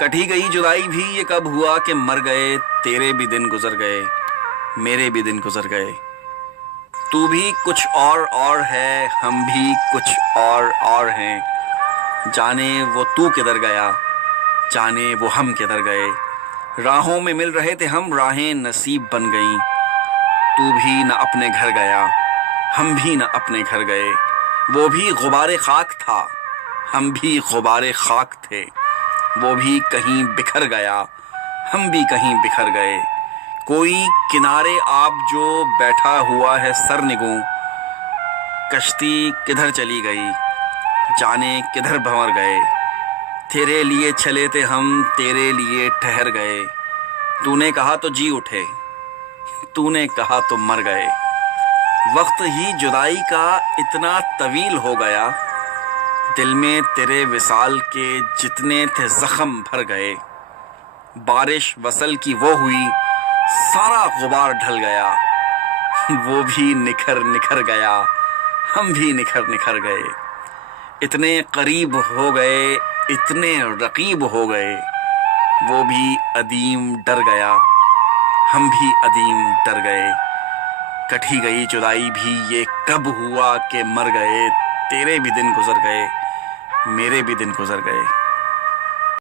کٹھی گئی جدائی بھی یہ کب ہوا کہ مر گئے، تیرے بھی دن گزر گئے، میرے بھی دن گزر گئے۔ تو بھی کچھ اور ہے، ہم بھی کچھ اور ہیں، جانے وہ تو کدھر گیا، جانے وہ ہم کدھر گئے۔ راہوں میں مل رہے تھے ہم، راہیں نصیب بن گئیں، تو بھی نہ اپنے گھر گیا، ہم بھی نہ اپنے گھر گئے۔ وہ بھی غبار خاک تھا، ہم بھی غبار خاک تھے، وہ بھی کہیں بکھر گیا، ہم بھی کہیں بکھر گئے۔ کوئی کنارے آب جو بیٹھا ہوا ہے سرنگوں، کشتی کدھر چلی گئی، جانے کدھر بھنور گئے۔ تیرے لیے چلے تھے ہم، تیرے لیے ٹھہر گئے، تو نے کہا تو جی اٹھے، تو نے کہا تو مر گئے۔ وقت ہی جدائی کا اتنا طویل ہو گیا، دل میں تیرے وصال کے جتنے تھے زخم بھر گئے۔ بارش وصل کی وہ ہوئی، سارا غبار ڈھل گیا، وہ بھی نکھر گیا، ہم بھی نکھر گئے۔ اتنے قریب ہو گئے، اتنے رقیب ہو گئے، وہ بھی عدیم ڈر گیا، ہم بھی عدیم ڈر گئے۔ کٹھی گئی جدائی بھی یہ کب ہوا کہ مر گئے، تیرے بھی دن گزر گئے، میرے بھی دن گزر گئے۔